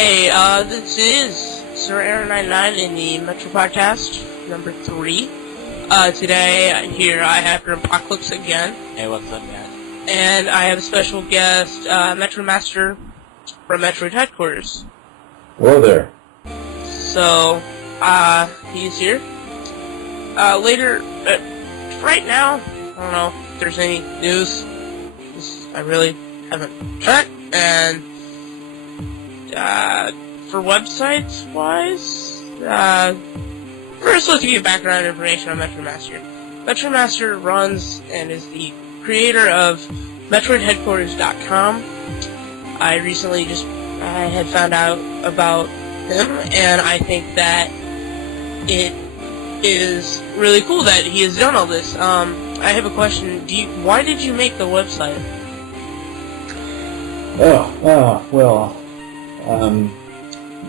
Hey, this is Sir Aaron99 in the Metroid Podcast, number 3. Today, here I have GrimApocalyps again. Hey, what's up, guys? And I have a special guest, MetroidMaster from Metroid Headquarters. Hello there. So, he's here. Later, right now, I don't know if there's any news. I really haven't checked, and for websites-wise, first let's give you background information on MetroidMaster. MetroidMaster runs and is the creator of metroidheadquarters.com. I recently I had found out about him, and I think that it is really cool that he has done all this. I have a question. Why did you make the website?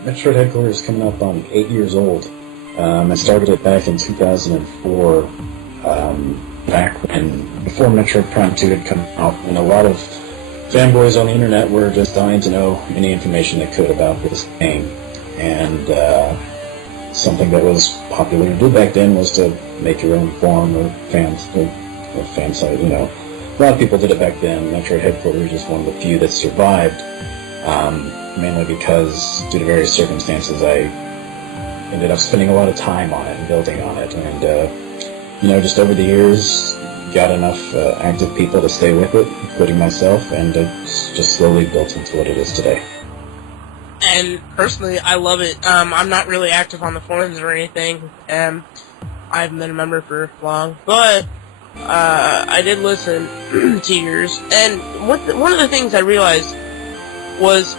Metroid Headquarters is coming up on 8 years old. I started it back in 2004, before Metroid Prime 2 had come out, and a lot of fanboys on the internet were just dying to know any information they could about this game. And something that was popular to do back then was to make your own forum or fan site, you know. A lot of people did it back then. Metroid Headquarters is one of the few that survived, mainly because, due to various circumstances, I ended up spending a lot of time on it and building on it. And, just over the years, got enough active people to stay with it, including myself, and it's just slowly built into what it is today. And personally, I love it. I'm not really active on the forums or anything, and I haven't been a member for long, but I did listen to yours, and one of the things I realized was,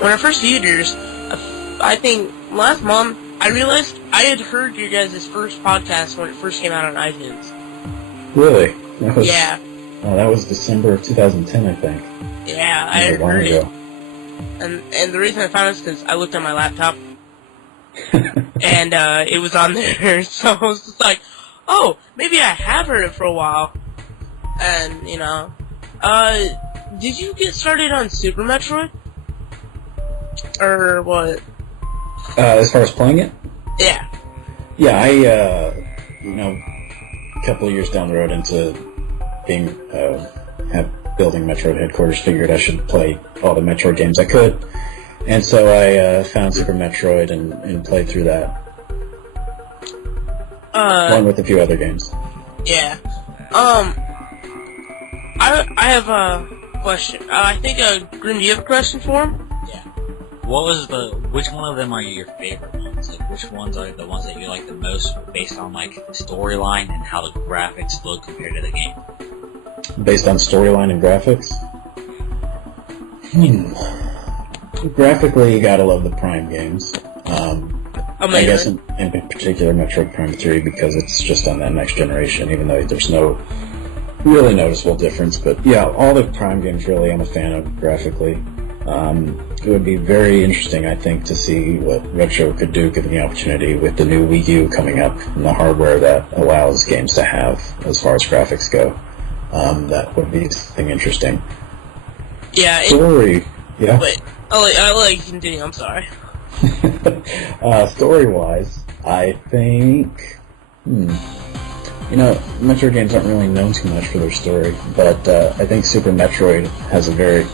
when I first viewed yours, I think last month, I realized I had heard your guys' first podcast when it first came out on iTunes. Really? Yeah. Oh, that was December of 2010, I think. Yeah, I had heard it. And the reason I found it is because I looked on my laptop, and it was on there, so I was just like, oh, maybe I have heard it for a while. And, did you get started on Super Metroid? Or what? As far as playing it? Yeah. Yeah, I, a couple of years down the road into building Metroid Headquarters, figured I should play all the Metroid games I could. And so I found Super Metroid and played through that. Along with a few other games. Yeah. I have a question. I think, Grim, do you have a question for him? Yeah. Which one of them are your favorite ones? Like, which ones are the ones that you like the most based on, like, storyline and how the graphics look compared to the game? Based on storyline and graphics? Graphically, you gotta love the Prime games. I guess in particular Metroid Prime 3, because it's just on that next generation, even though there's no really noticeable difference. But yeah, all the Prime games really I'm a fan of graphically. It would be very interesting, I think, to see what Retro could do given the opportunity with the new Wii U coming up and the hardware that allows games to have as far as graphics go. That would be something interesting. Yeah. Story. Yeah. Wait. I'll let you continue. I'm sorry. Story-wise, I think, Metroid games aren't really known too much for their story, but I think Super Metroid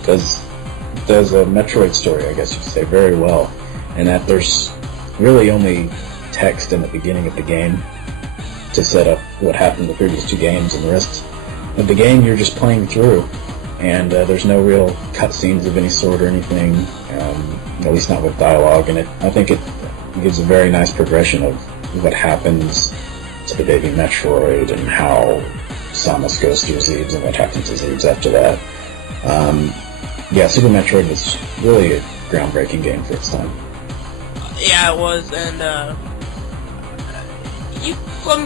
does a Metroid story, I guess you could say, very well, in that there's really only text in the beginning of the game to set up what happened in the previous two games, and the rest of the game you're just playing through, and there's no real cutscenes of any sort or anything, at least not with dialogue, and I think it gives a very nice progression of what happens to the baby Metroid and how Samus goes through Zebes and what happens to Zebes after that. Super Metroid was really a groundbreaking game for its time. Yeah, it was, and I'm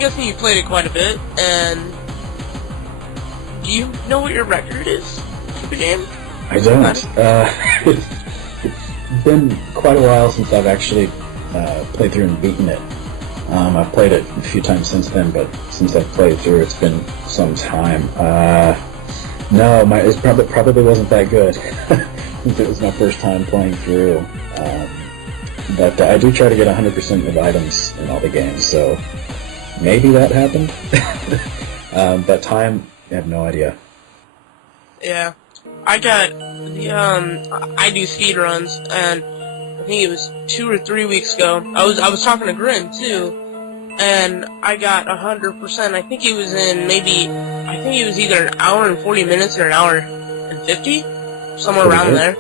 guessing you played it quite a bit, and do you know what your record is for the game? I don't. It's been quite a while since I've actually played through and beaten it. I've played it a few times since then, but since I've played through, it's been some time. No, it probably wasn't that good. It was my first time playing through. But I do try to get 100% of items in all the games, so maybe that happened. But time, I have no idea. Yeah. I got the, I do speedruns, and I think it was 2 or 3 weeks ago. I was talking to Grim, too, and I got 100%. I think it was either an hour and 40 minutes or an hour and 50, somewhere Pretty around good. there.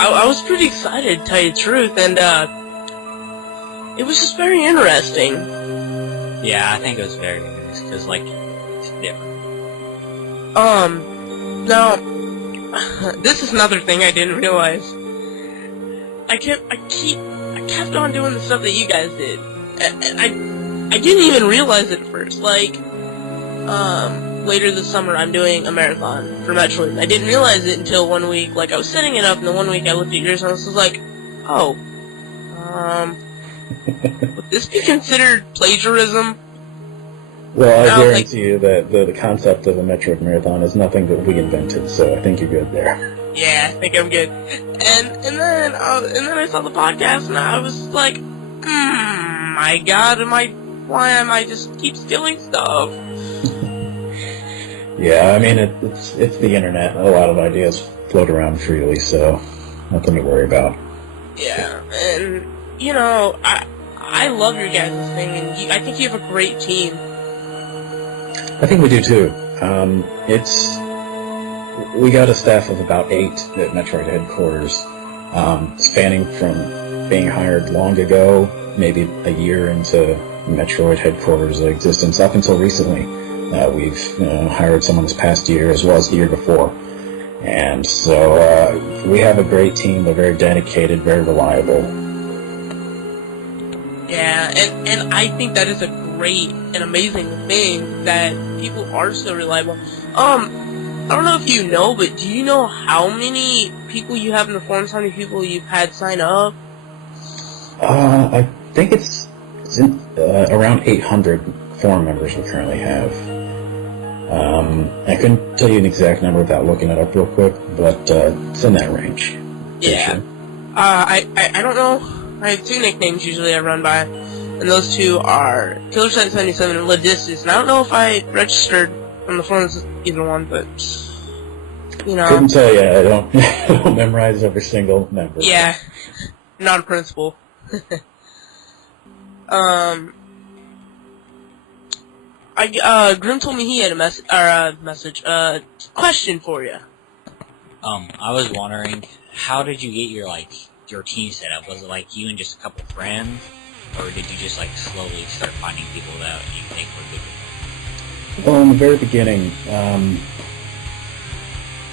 I was pretty excited, to tell you the truth, and, it was just very interesting. Yeah, I think it was very nice, because, like, it's different. Now, this is another thing I didn't realize. I kept on doing the stuff that you guys did. And I didn't even realize it at first. Like, later this summer I'm doing a marathon for Metroid. I didn't realize it until one week. Like, I was setting it up, and then one week I looked at yours and I was like, oh, would this be considered plagiarism? Well, I No, guarantee you that the concept of a Metroid marathon is nothing that we invented, so I think you're good there. Yeah, I think I'm good. And then I saw the podcast, and I was like, my God, why am I just keep stealing stuff? Yeah, I mean, it's the internet. A lot of ideas float around freely, so nothing to worry about. Yeah, and, you know, I love your guys' thing, and I think you have a great team. I think we do too. We got a staff of about 8 at Metroid headquarters, spanning from being hired long ago, maybe a year into Metroid headquarters' existence, up until recently. We've hired someone this past year as well as the year before. And so we have a great team. They're very dedicated, very reliable. Yeah, and I think that is a great and amazing thing that people are so reliable. I don't know if you know, but do you know how many people you have in the forums, how many people you've had sign up? I think it's around 800 forum members we currently have. I couldn't tell you an exact number without looking it up real quick, but it's in that range. Yeah. Sure. I don't know. I have 2 nicknames usually I run by, and those 2 are KillerSite77 and Ladistis, and I don't know if I registered on the forums with either one, but, you know. Couldn't tell you. I don't, I don't memorize every single member. Yeah, not a principal. Grim told me he had a question for you. I was wondering, how did you get your team set up? Was it like you and just a couple friends, or did you just like slowly start finding people that you think were good? Well, in the very beginning,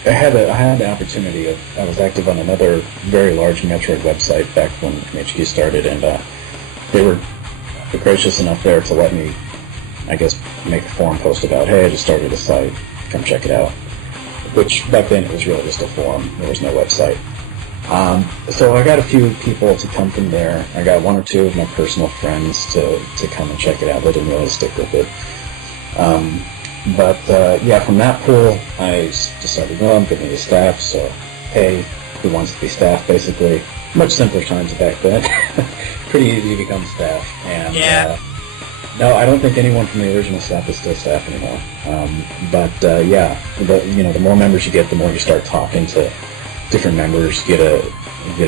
I had the opportunity I was active on another very large Metroid website back when HQ started, and they were gracious enough there to let me, I guess, make a forum post about, hey, I just started a site, come check it out. Which, back then, it was really just a forum. There was no website. So I got a few people to come from there. I got 1 or 2 of my personal friends to come and check it out. They didn't really stick with it. Yeah, from that pool, I decided, well, I'm getting the staff, so, hey, who wants to be staff, basically. Much simpler times back then. Pretty easy to become staff. And, Yeah. no, I don't think anyone from the original staff is still staff anymore. Yeah, the more members you get, the more you start talking to different members, get a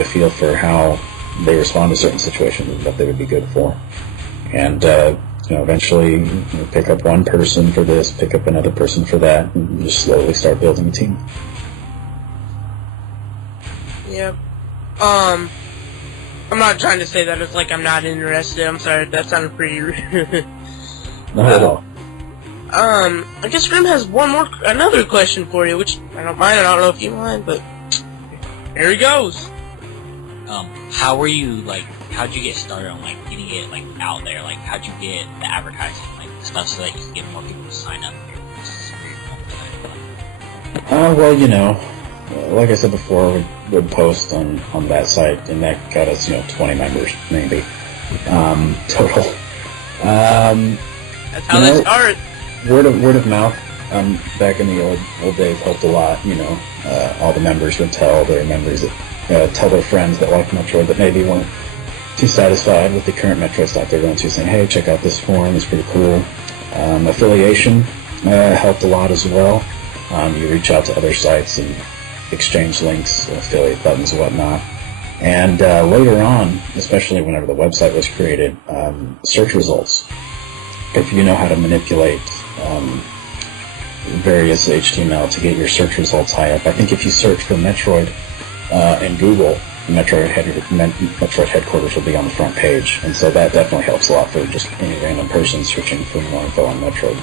feel for how they respond to certain situations and what they would be good for. And, eventually pick up one person for this, pick up another person for that, and just slowly start building a team. Yep. I'm not trying to say that it's like I'm not interested. I'm sorry, that sounded pretty rude. Not at all. I guess Grim has another question for you, which I don't mind. I don't know if you mind, but here he goes. How'd you get started on getting it out there? How'd you get the advertising stuff so that you can get more people to sign up for Well, like I said before, we'd post on that site, and that got us 20 members maybe total. That's how they start. Word of mouth back in the old days helped a lot. All the members would tell their members tell their friends that liked Metroid that maybe weren't too satisfied with the current Metroid stuff they're going to, saying, hey, check out this forum, it's pretty cool. Affiliation helped a lot as well. You reach out to other sites and exchange links, affiliate buttons and whatnot. And later on, especially whenever the website was created, search results. If you know how to manipulate various HTML to get your search results high up, I think if you search for Metroid in Google, Metroid Headquarters will be on the front page, and so that definitely helps a lot for just any random person searching for more info on Metroid.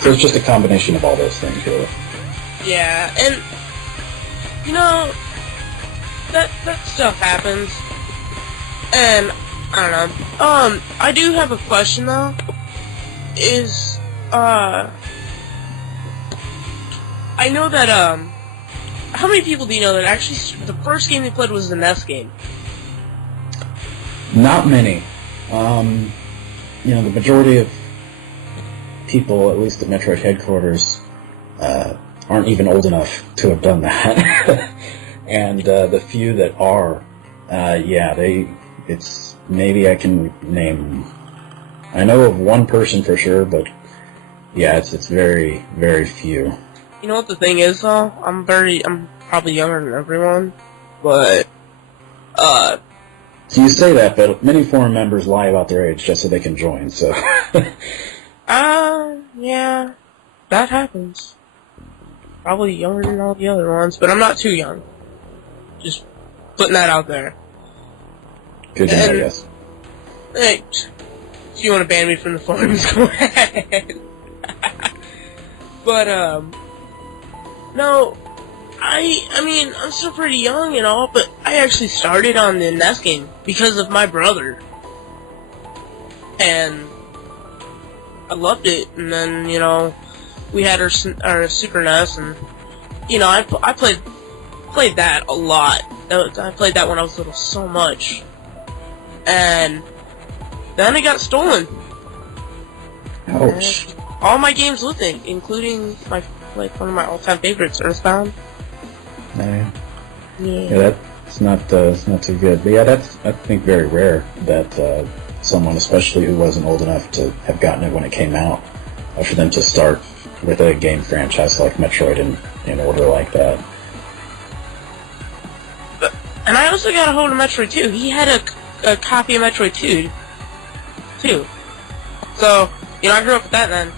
So it's just a combination of all those things, really. Yeah, and that stuff happens, and I don't know. I do have a question though. I know that how many people do you know that actually the first game they played was the NES game? Not many. The majority of people, at least at Metroid Headquarters, aren't even old enough to have done that. And the few that are, it's maybe I can name. I know of one person for sure, but yeah, it's very, very few. You know what the thing is though? I'm probably younger than everyone, but So you say that, but many forum members lie about their age just so they can join. So. Yeah, that happens. Probably younger than all the other ones, but I'm not too young. Just putting that out there. Good to know, yes. Hey, if you want to ban me from the forums, go ahead. But, no, I mean, I'm still pretty young and all, but I actually started on the NES game because of my brother. And I loved it, and then, we had our Super NES, and, I played that a lot. I played that when I was little so much. And then it got stolen. Ouch. And all my games with it, including one of my all-time favorites, Earthbound. Yeah, that's not too good. But yeah, that's, I think, very rare that someone, especially who wasn't old enough to have gotten it when it came out, for them to start with a game franchise like Metroid in order like that. And I also got a hold of Metroid 2. He had a copy of Metroid 2, too. So, I grew up with that then,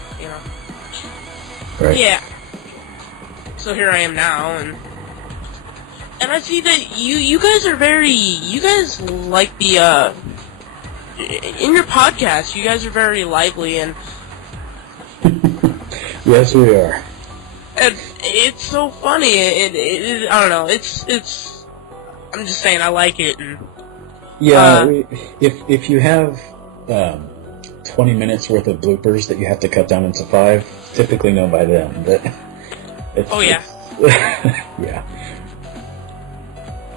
Right. Yeah. So here I am now, and I see that you guys like the, in your podcast, you guys are very lively, and Yes, we are. and it's so funny, it I don't know, it's, I'm just saying I like it, and Yeah, if you have 20 minutes worth of bloopers that you have to cut down into 5, typically know by then that yeah.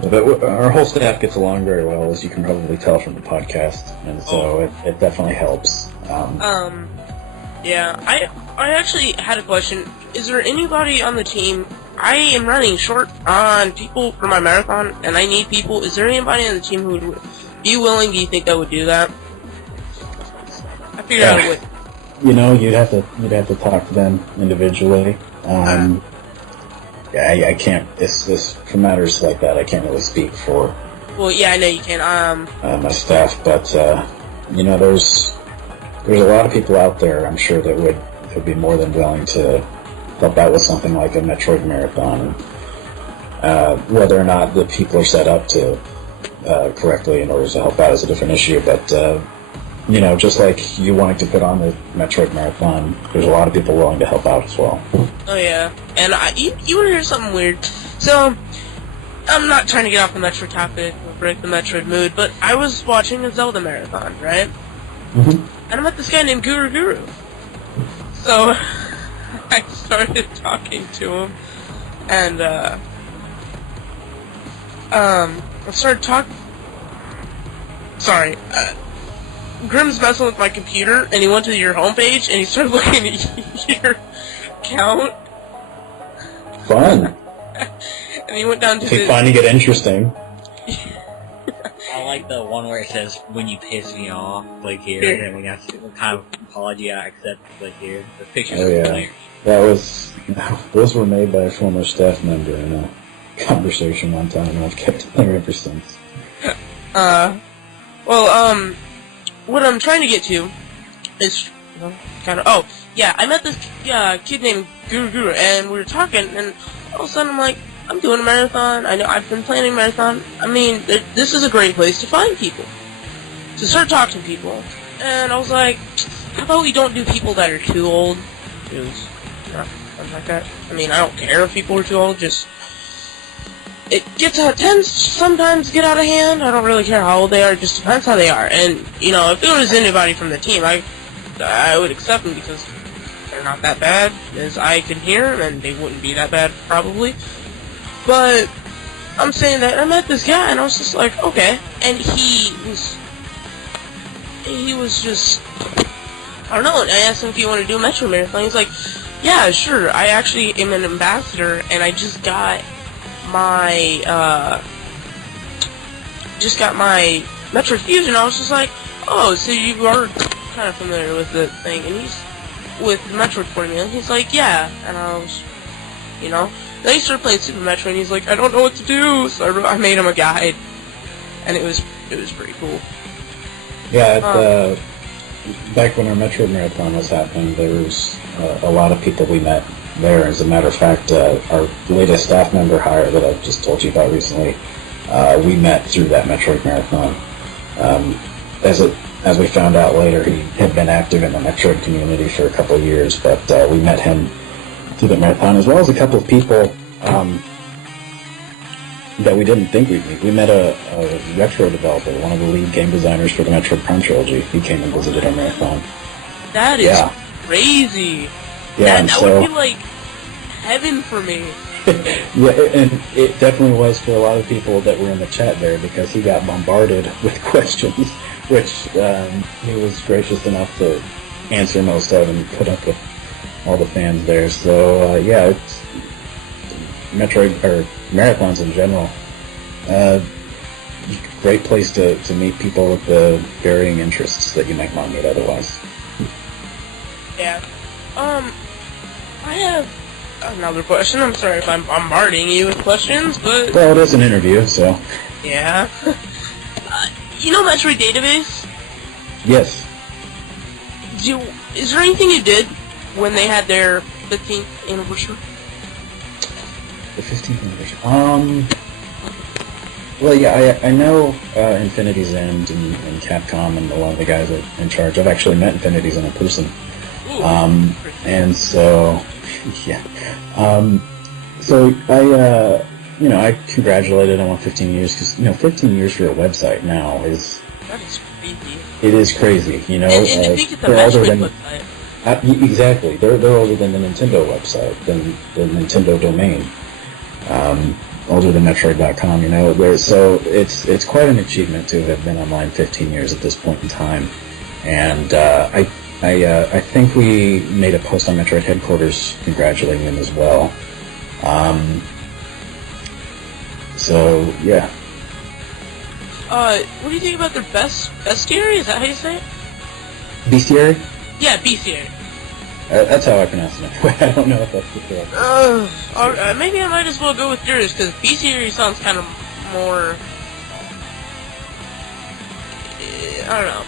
But our whole staff gets along very well, as you can probably tell from the podcast, and so it definitely helps. Yeah, I actually had a question. Is there anybody on the team? I am running short on people for my marathon, and I need people. Is there anybody on the team who would be willing, do you think, that would do that? I figured out a way. You'd have to talk to them individually. I can't. This for matters like that, I can't really speak for. Well, yeah, I know you can. My staff, but there's a lot of people out there, I'm sure, that would be more than willing to help out with something like a Metroid marathon. Whether or not the people are set up to correctly in order to help out is a different issue, but just like you wanting to put on the Metroid marathon, there's a lot of people willing to help out as well. Oh yeah, and you want to hear something weird? So, I'm not trying to get off the Metroid topic or break the Metroid mood, but I was watching a Zelda marathon, right? Mm-hmm. And I met this guy named Guru. So, I started talking to him, and I started talking. Sorry, Grim's messing with my computer, and he went to your homepage, and he started looking at count. Fun. And he went down to the... Finding it interesting. I like the one where it says, when you piss me off, click here, and then we got to, what kind of apology I accept, click here. The pictures are clear. Those were made by a former staff member in a conversation one time, and I've kept them ever since. What I'm trying to get to is, I met this kid named Guru, and we were talking, and all of a sudden I'm like, I'm doing a marathon. I know I've been planning a marathon. I mean, this is a great place to find people, to start talking to people. And I was like, how about we don't do people that are too old? Something like that. I mean, I don't care if people are too old. Just it tends to sometimes get out of hand. I don't really care how old they are. It just depends how they are. And if there was anybody from the team, I would accept them because they're not that bad as I can hear, and they wouldn't be that bad probably. But I'm saying that I met this guy, and I was just like, okay. And he was just, I don't know. And I asked him if he wanted to do a Metro Marathon. He's like, yeah, sure. I actually am an ambassador, and I just got my Metroid Fusion. I was just like, oh, so you are kind of familiar with the thing, and he's with Metroid Formula. And he's like, yeah. And I was, Then he started playing Super Metroid, and he's like, I don't know what to do, so I made him a guide, and it was pretty cool. Yeah, back when our Metroid Marathon was happening, there was a lot of people we met there. As a matter of fact, our latest staff member hire that I just told you about recently, we met through that Metroid Marathon. As we found out later, he had been active in the Metroid community for a couple of years, but we met him through the marathon, as well as a couple of people that we didn't think we'd meet. We met a retro developer, one of the lead game designers for the Metroid Prime trilogy. He came and visited our marathon. That is crazy. Yeah, that would be like heaven for me. Yeah, and it definitely was for a lot of people that were in the chat there, because he got bombarded with questions, which he was gracious enough to answer most of and put up with all the fans there. So it's Metroid or marathons in general. Great place to meet people with the varying interests that you might not meet otherwise. Yeah. I have another question. I'm sorry if I'm bombarding you with questions, but well, it is an interview, so yeah. Metroid Database? Yes. Is there anything you did when they had their 15th anniversary? The 15th anniversary. Well, yeah, I know Infinity's End and Capcom and a lot of the guys in charge. I've actually met Infinity's End in person. Ooh, and so, yeah. So I congratulated him on 15 years, because 15 years for a website now is. That is crazy. It is crazy, And to think it's a Metroid website. Exactly. They're older than the Nintendo website, than the Nintendo domain. Older than Metroid.com, so it's quite an achievement to have been online 15 years at this point in time. And I think we made a post on Metroid Headquarters congratulating them as well. So yeah. What do you think about their bestiary? Is that how you say it? Bestiary? Yeah, bestiary. That's how I pronounce it. I don't know if that's the correct. Maybe I might as well go with yours, because bestiary sounds kind of more. I don't know.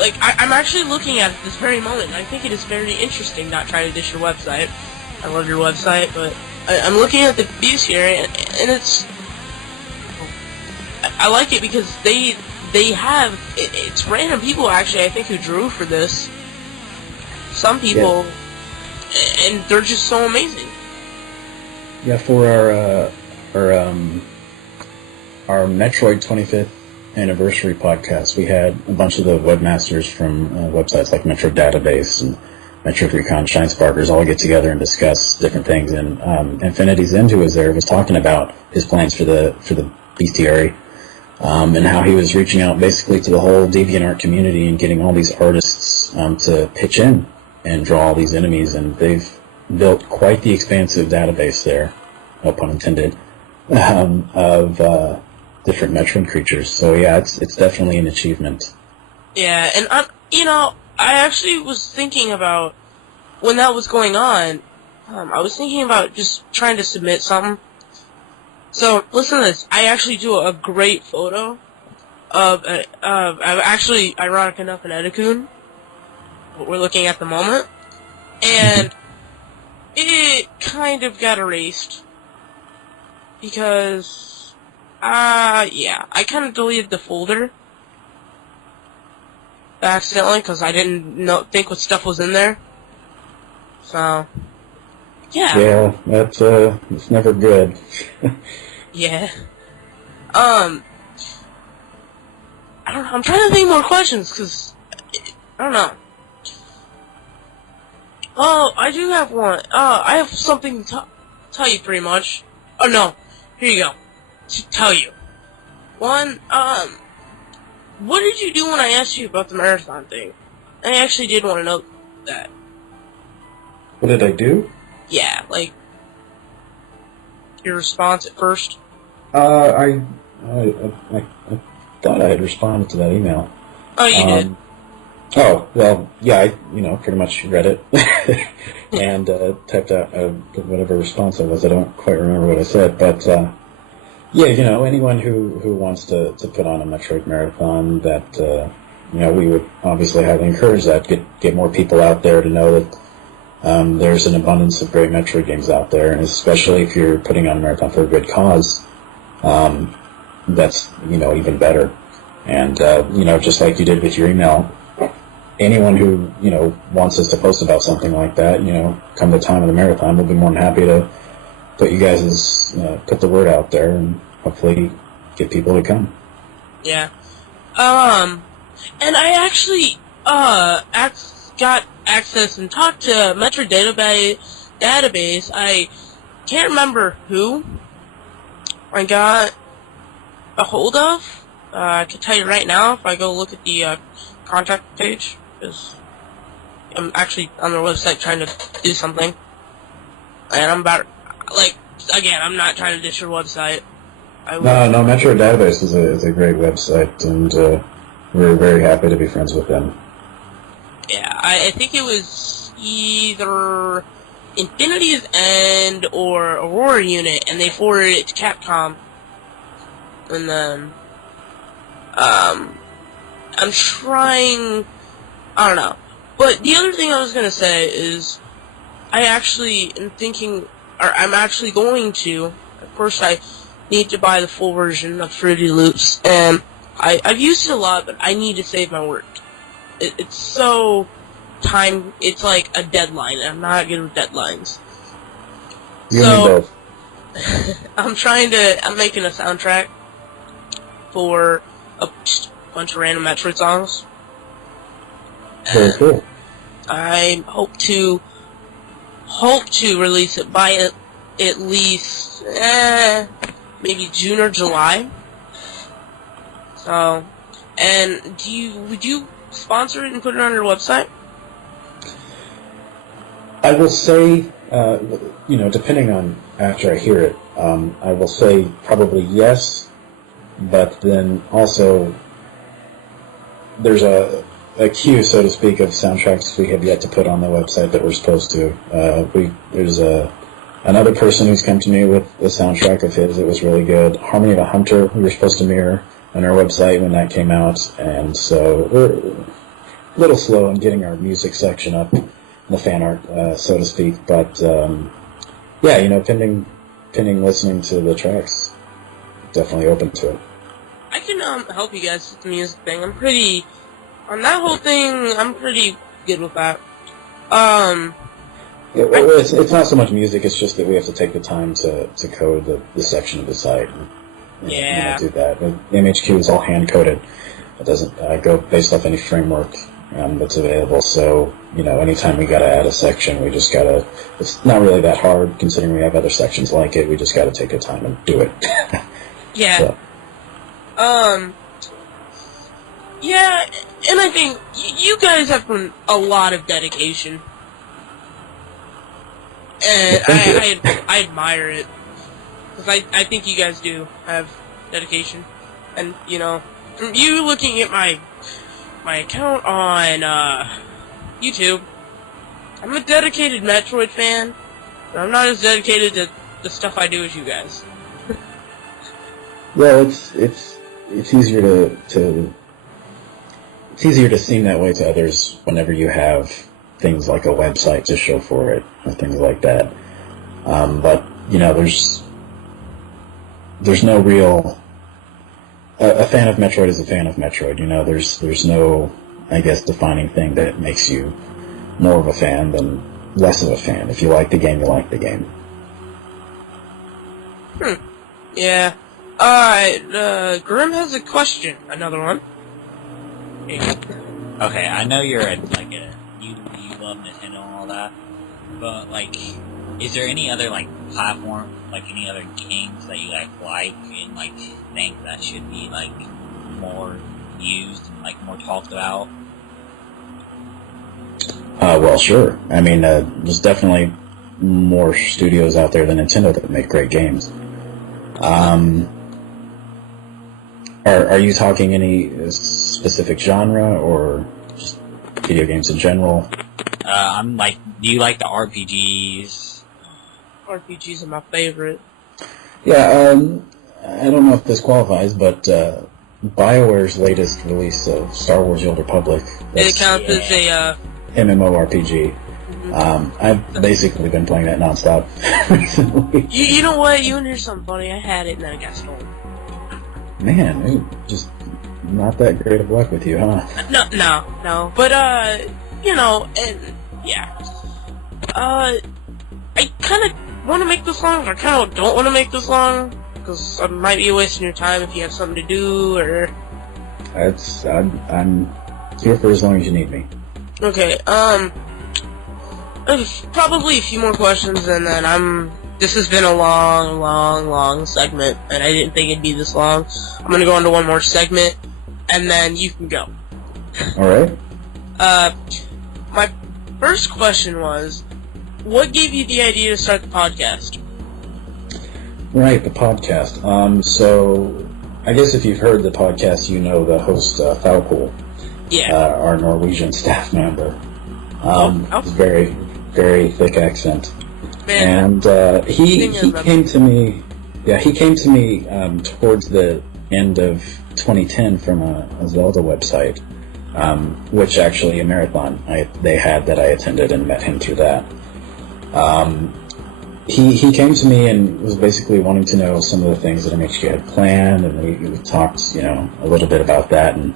Like, I'm actually looking at it this very moment, and I think it is very interesting, not trying to dish your website. I love your website, but I'm looking at the bestiary, and it's. I like it because they have. It's random people, actually, I think, who drew for this. Some people, and they're just so amazing. Yeah, for our Metroid 25th anniversary podcast, we had a bunch of the webmasters from websites like Metroid Database and Metroid Recon, Shine Sparkers all get together and discuss different things. And Infinity's End, who was there, was talking about his plans for the bestiary, and how he was reaching out basically to the whole DeviantArt community and getting all these artists to pitch in and draw all these enemies, and they've built quite the expansive database there, no pun intended, of different Metroid creatures. So yeah, it's definitely an achievement. Yeah, and I actually was thinking about, when that was going on, I was thinking about just trying to submit something. So, listen to this. I actually do a great photo of actually, ironic enough, an Edikun, what we're looking at the moment, and it kind of got erased, because, yeah, I kind of deleted the folder accidentally, because I didn't think what stuff was in there. So, yeah. Yeah, that's it's never good. Yeah. I don't know, I'm trying to think more questions, because, I don't know. Oh, I do have one. I have something to tell you, pretty much. Oh, no. Here you go. To tell you. One, what did you do when I asked you about the marathon thing? I actually did want to know that. What did I do? Yeah, like, your response at first. I thought I had responded to that email. Oh, you did? Oh, well, yeah, I pretty much read it and typed out whatever response it was. I don't quite remember what I said, but yeah, anyone who wants to put on a Metroid marathon, that we would obviously highly encourage that. Get more people out there to know that there's an abundance of great Metroid games out there, and especially if you're putting on a marathon for a good cause, that's even better. And just like you did with your email, anyone who wants us to post about something like that, come the time of the marathon, we'll be more than happy to put you guys' put the word out there and hopefully get people to come. Yeah. And I actually got access and talked to Metroid database. I can't remember who I got a hold of. I can tell you right now if I go look at the contact page, because I'm actually on their website trying to do something, and I'm about, again, I'm not trying to dish your website. No, Metroid Database is a great website, and we're very happy to be friends with them. Yeah, I think it was either Infinity's End or Aurora Unit, and they forwarded it to Capcom. And then, I'm trying, I don't know. But the other thing I was going to say is, I actually am thinking, or I'm actually going to, of course I need to buy the full version of Fruity Loops, and I've used it a lot, but I need to save my work. It's so it's like a deadline, and I'm not good with deadlines. So, I'm making a soundtrack for just a bunch of random Metroid songs. Very cool. I hope to release it by at least maybe June or July. So, and would you sponsor it and put it on your website? I will say, depending on after I hear it, I will say probably yes, but then also there's a queue, so to speak, of soundtracks we have yet to put on the website that we're supposed to. There's another person who's come to me with a soundtrack of his. It was really good. Harmony of a Hunter, we were supposed to mirror on our website when that came out, and so we're a little slow in getting our music section up, the fan art, so to speak. But yeah, pending listening to the tracks, definitely open to it. I can help you guys with the music thing. On that whole thing, I'm pretty good with that. It's not so much music, it's just that we have to take the time to code the section of the site. And, do that. But MHQ is all hand-coded. It doesn't go based off any framework that's available. So, anytime we gotta add a section, we just gotta, it's not really that hard considering we have other sections like it. We just gotta take the time and do it. Yeah. So. Yeah, and I think you guys have put a lot of dedication And Thank you. I admire it. Because I think you guys do have dedication. And, you know, from you looking at my account on YouTube, I'm a dedicated Metroid fan, but I'm not as dedicated to the stuff I do as you guys. Well, it's easier to it's easier to seem that way to others whenever you have things like a website to show for it or things like that. But you know, there's no real a fan of Metroid is a fan of Metroid. You know, there's no, I guess, defining thing that makes you more of a fan than less of a fan. If you like the game, you like the game. Yeah. Alright, Grim has a question. Another one. Okay, I know you're you love Nintendo and all that, but like, is there any other like platform, like any other games that you like and like think that should be like more used and like more talked about? Well, sure. I mean, there's definitely more studios out there than Nintendo that make great games. Are you talking any specific genre or just video games in general? I'm like, do you like the RPGs? RPGs are my favorite. Yeah, I don't know if this qualifies, but BioWare's latest release of Star Wars: The Old Republic. It counts as a MMORPG. I've basically been playing that nonstop recently. You know what? You want to hear something funny? I had it and then it got stolen. Man, it just not that great of luck with you, huh? No. But, you know, and, yeah. I kind of want to make this long, but I kind of don't want to make this long, because I might be wasting your time if you have something to do, or... I'm here for as long as you need me. Okay, probably a few more questions, and then this has been a long segment, and I didn't think it'd be this long. I'm gonna go on to one more segment, and then you can go. Alright. My first question was, what gave you the idea to start the podcast? Right, the podcast. So, I guess if you've heard the podcast, you know the host, Falcool. Yeah. Our Norwegian staff member. Oh. Very, very thick accent. Man. And he came to me. Yeah, he came to me towards the end of 2010 from a Zelda website, which actually a marathon they had that I attended and met him through that. He came to me and was basically wanting to know some of the things that MHQ had planned, and we talked, a little bit about that. And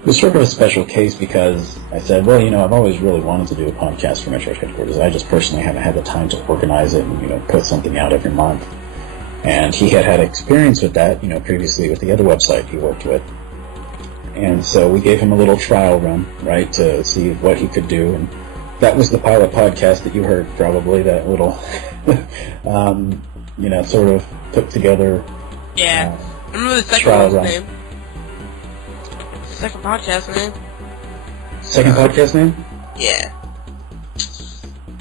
it was sort of a special case because I said, well, I've always really wanted to do a podcast for Metroid Headquarters. I just personally haven't had the time to organize it and, put something out every month. And he had experience with that, previously with the other website he worked with. And so we gave him a little trial run, right, to see what he could do. And that was the pilot podcast that you heard, probably, that little, sort of put together. Yeah. Remember the second trial one's run. name? Second podcast name? Second podcast name? Yeah.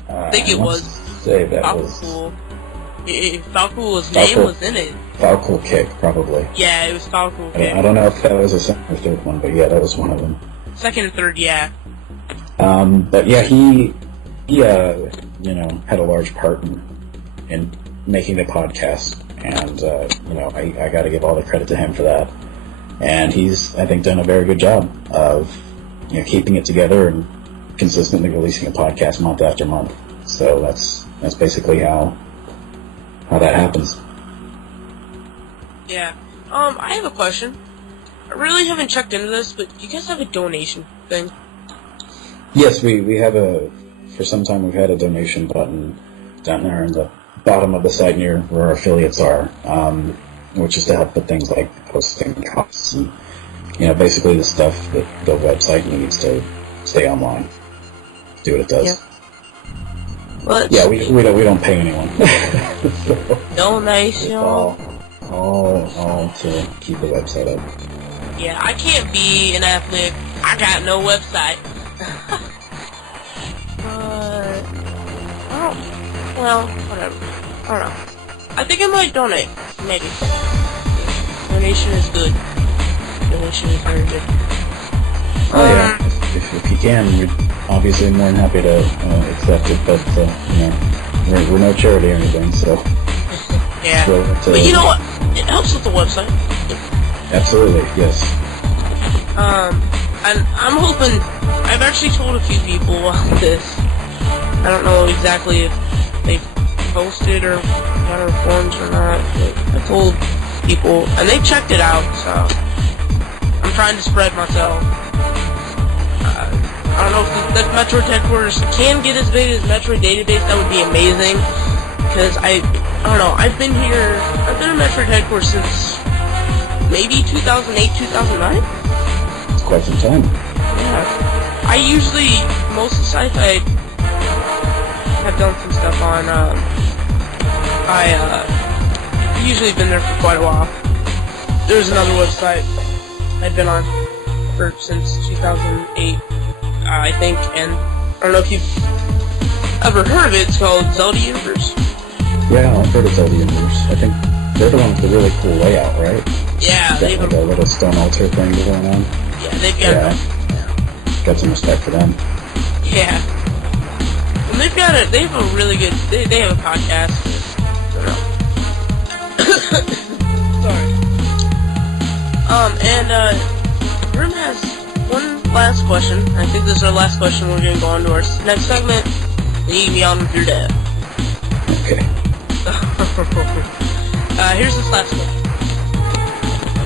I think it was Say that Falcool. Falcool's Falcool. name was in it. Falcool Kick, probably. Yeah, it was Falcool. I don't know if that was a second or third one, but yeah, that was one of them. Second and third, yeah. But yeah, he had a large part in making the podcast, and I got to give all the credit to him for that. And he's, I think, done a very good job of keeping it together and consistently releasing a podcast month after month. So that's basically how that happens. Yeah. I have a question. I really haven't checked into this, but you guys have a donation thing? Yes, we have for some time we've had a donation button down there in the bottom of the site near where our affiliates are, which is to help with things like hosting costs and, basically the stuff that the website needs to stay online, do what it does. Yeah. Well, Yeah, we don't pay anyone. So no nice, it's all to keep the website up. Yeah, I can't be an athlete. I got no website. But well, whatever. I don't know. I think I might donate. Maybe. Donation is good. Donation is very good. Oh yeah, if you can, we're obviously more than happy to accept it, but we're no charity or anything, so. Yeah. But you know what? It helps with the website. Absolutely, yes. And I'm hoping. I've actually told a few people about this. I don't know exactly if they've posted or got our forms or not, but I told people, and they checked it out, so I'm trying to spread myself. I don't know if the Metroid headquarters can get as big as Metroid database. That would be amazing, because I don't know, I've been in Metroid headquarters since maybe 2008, 2009? It's quite some time. Yeah. I usually, most of the sites I have done some stuff on, I usually been there for quite a while. There's another website I've been on since 2008, I think, and I don't know if you've ever heard of it. It's called Zelda Universe. Yeah, I've heard of Zelda Universe. I think they're the one with the really cool layout, right? Yeah, they've got like a little stone altar thing going on. Yeah, they've got got some respect for them. Yeah. And they have a really good, they have a podcast. Sorry. Grim has one last question. I think this is our last question. We're gonna go on to our next segment. Leave me on with your dad. Okay. Here's this last one.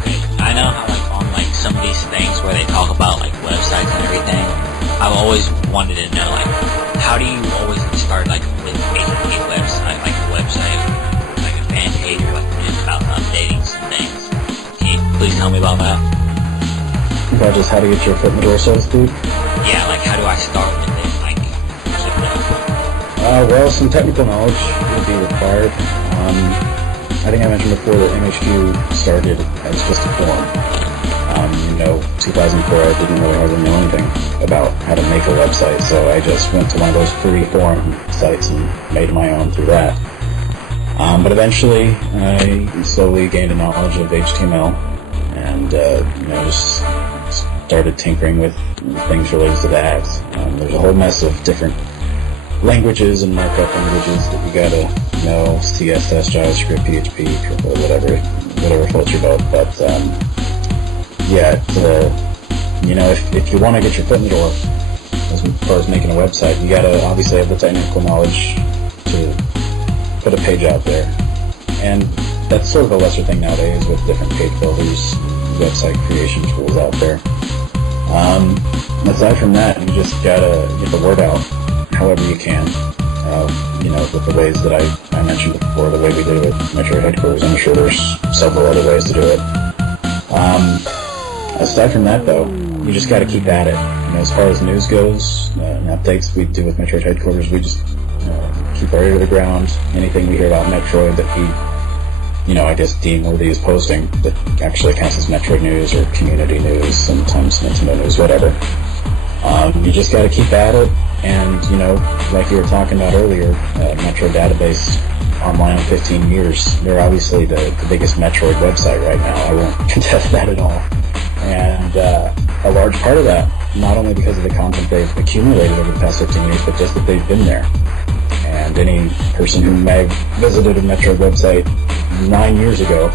Okay, I know how on some of these things where they talk about websites and everything, I've always wanted to know how do you always start with a website, a fan page or just about updating some things. Can you please tell me about that? About just how to get your foot in the door, so to speak? Yeah, how do I start with it? Keep it up. Well, some technical knowledge would be required. I think I mentioned before that MHQ started as just a forum. 2004, I didn't really hardly know anything about how to make a website, so I just went to one of those free forum sites and made my own through that. But eventually, I slowly gained a knowledge of HTML, and just started tinkering with things related to that. There's a whole mess of different languages and markup languages that you gotta know: CSS, JavaScript, PHP, or whatever floats your boat. But if you want to get your foot in the door as far as making a website, you gotta obviously have the technical knowledge to put a page out there. And that's sort of a lesser thing nowadays with different page builders, website creation tools out there. Aside from that, you just gotta get the word out however you can. With the ways that I mentioned before, the way we did it with Metroid headquarters. I'm sure there's several other ways to do it. Aside from that, though, you just got to keep at it. As far as news goes and updates we do with Metroid headquarters, we just keep our ear to the ground. Anything we hear about Metroid that we, I guess deem worthy as posting that actually counts as Metroid news or community news, sometimes Nintendo news, whatever. You just got to keep at it. And, like you were talking about earlier, Metroid database online in 15 years. They're obviously the biggest Metroid website right now. I won't contest that at all. And a large part of that, not only because of the content they've accumulated over the past 15 years, but just that they've been there. And any person who may have visited a Metroid website 9 years ago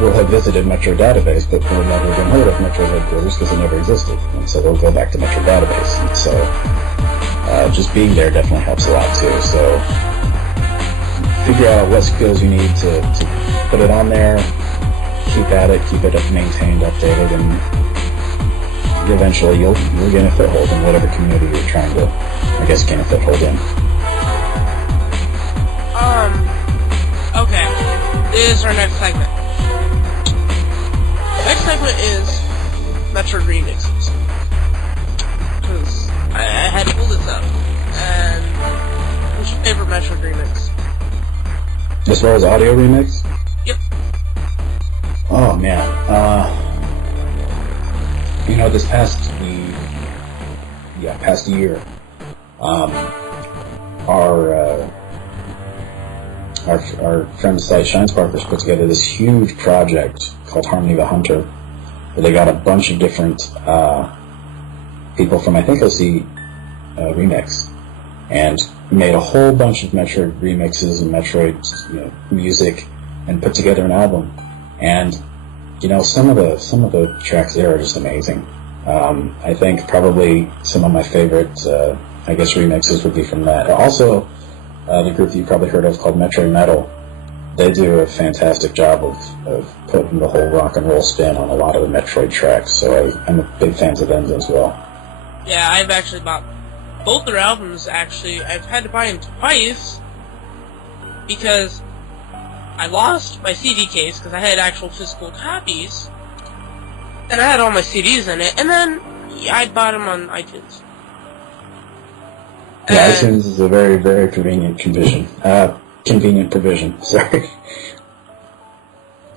will have visited Metroid database, but will never have heard of Metroid headquarters because it never existed. And so they'll go back to Metroid database. And so just being there definitely helps a lot too. So figure out what skills you need to put it on there, keep at it, keep it maintained, updated, and eventually you'll gain a foothold in whatever community you're trying to, gain a foothold in. Okay. This is our next segment. Next segment is Metroid remixes. Because I had to pull this up. And what's your favorite Metroid remix? As far as audio remix? Yep. Oh man. This past year, our our friend's site, Shinesparkers, put together this huge project called Harmony the Hunter, where they got a bunch of different people from, I think, OC Remix, and made a whole bunch of Metroid remixes and Metroid music, and put together an album. And some of the tracks there are just amazing. I think probably some of my favorite, remixes would be from that. Also, the group you probably heard of called Metroid Metal, they do a fantastic job of putting the whole rock and roll spin on a lot of the Metroid tracks. So I'm a big fan of them as well. Yeah, I've actually bought both their albums. Actually, I've had to buy them twice because I lost my CD case because I had actual physical copies, and I had all my CDs in it, and then I bought them on iTunes. Yeah, iTunes is a very, very convenient provision. Sorry.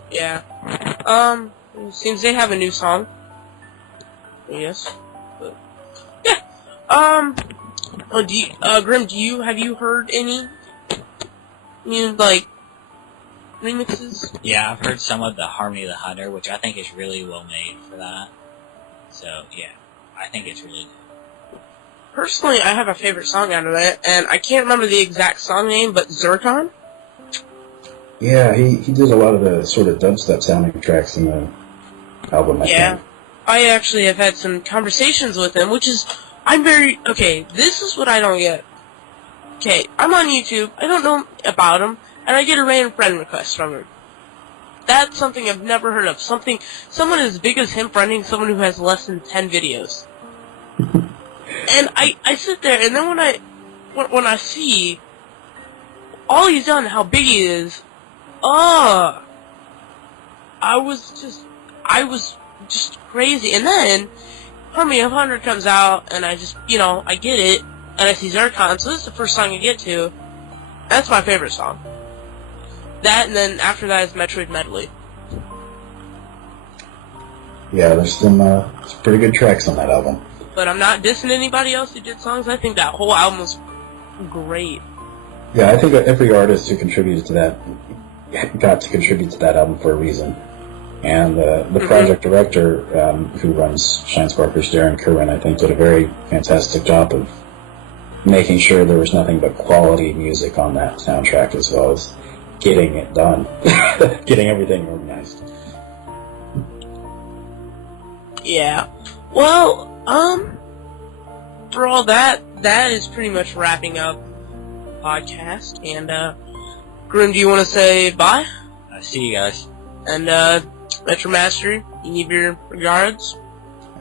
Yeah. It seems they have a new song. Yes. But, yeah. Grim, have you heard any new, remixes? Yeah, I've heard some of the Harmony of the Hunter, which I think is really well made for that. So, yeah, I think it's really good. Personally, I have a favorite song out of it, and I can't remember the exact song name, but Zircon? Yeah, he did a lot of the sort of dubstep sounding tracks in the album, I think. I actually have had some conversations with him, which is, this is what I don't get. Okay, I'm on YouTube, I don't know about him, and I get a random friend request from him. That's something I've never heard of. Someone as big as him friending someone who has less than 10 videos. And I sit there, and then when I see all he's done, how big he is, I was just crazy. And then Harmony of 100 comes out, and I just, I get it, and I see Zircon, so this is the first song I get to. That's my favorite song. That, and then after that is Metroid Medley. Yeah, there's some pretty good tracks on that album. But I'm not dissing anybody else who did songs. I think that whole album was great. Yeah, I think that every artist who contributed to that got to contribute to that album for a reason. And the project director who runs Shinesparkers, Darren Kerwin, I think did a very fantastic job of making sure there was nothing but quality music on that soundtrack, as well as getting it done, getting everything organized. Yeah. Well, for all that is pretty much wrapping up the podcast. And, Grim, do you want to say bye? See you guys. And, MetroidMaster, you give your regards?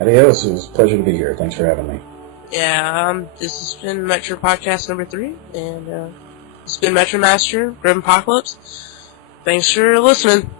Adios, it was a pleasure to be here. Thanks for having me. Yeah, this has been Metroid Podcast number 3, and, it's been MetroidMaster, GrimApocalyps. Thanks for listening.